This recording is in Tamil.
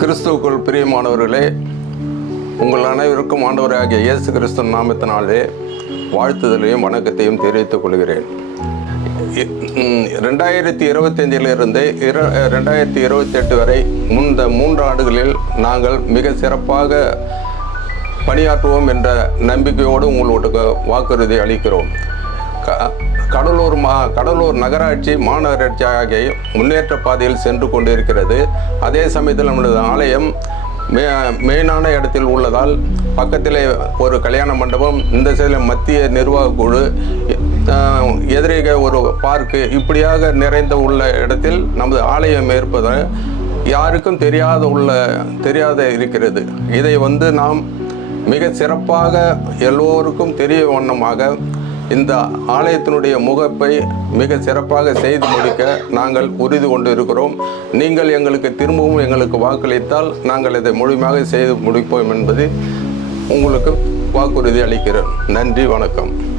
கிறிஸ்துவுக்குள் பிரியமானவர்களே உங்கள் அனைவருக்கும் ஆண்டவராகிய இயேசு கிறிஸ்து நாமத்தினாலே வாழ்த்துதலையும் வணக்கத்தையும் தெரிவித்துக் கொள்கிறேன். இ- ரெண்டாயிரத்தி இருபத்தஞ்சிலிருந்து இரு ரெண்டாயிரத்தி இருபத்தெட்டு வரை முந்த மூன்று ஆண்டுகளில் நாங்கள் மிக சிறப்பாக பணியாற்றுவோம் என்ற நம்பிக்கையோடு உங்களுக்கு வாக்குறுதி அளிக்கிறோம். க- கடலூர் மா கடலூர் நகராட்சி மாநகராட்சி ஆகிய முன்னேற்ற பாதையில் சென்று கொண்டிருக்கிறது. அதே சமயத்தில் நம்மளது ஆலயம் மே மெயினான இடத்தில் உள்ளதால் பக்கத்திலே ஒரு கல்யாண மண்டபம் இந்த சைடில் மத்திய நிர்வாக குழு எதிரிக ஒரு பார்க்கு இப்படியாக நிறைந்த உள்ள இடத்தில் நமது ஆலயம் இருப்பது யாருக்கும் தெரியாத உள்ள தெரியாத இருக்கிறது. இதை வந்து நாம் மிக சிறப்பாக எல்லோருக்கும் தெரிய வண்ணமாக இந்த ஆலயத்தினுடைய முகப்பை மிக சிறப்பாக செய்து முடிக்க நாங்கள் உறுதி கொண்டு இருக்கிறோம் நீங்கள் எங்களுக்கு திரும்பவும் எங்களுக்கு வாக்களித்தால் நாங்கள் இதை முழுமையாக செய்து முடிப்போம் என்பது உங்களுக்கு வாக்குறுதி அளிக்கிறேன். நன்றி வணக்கம்.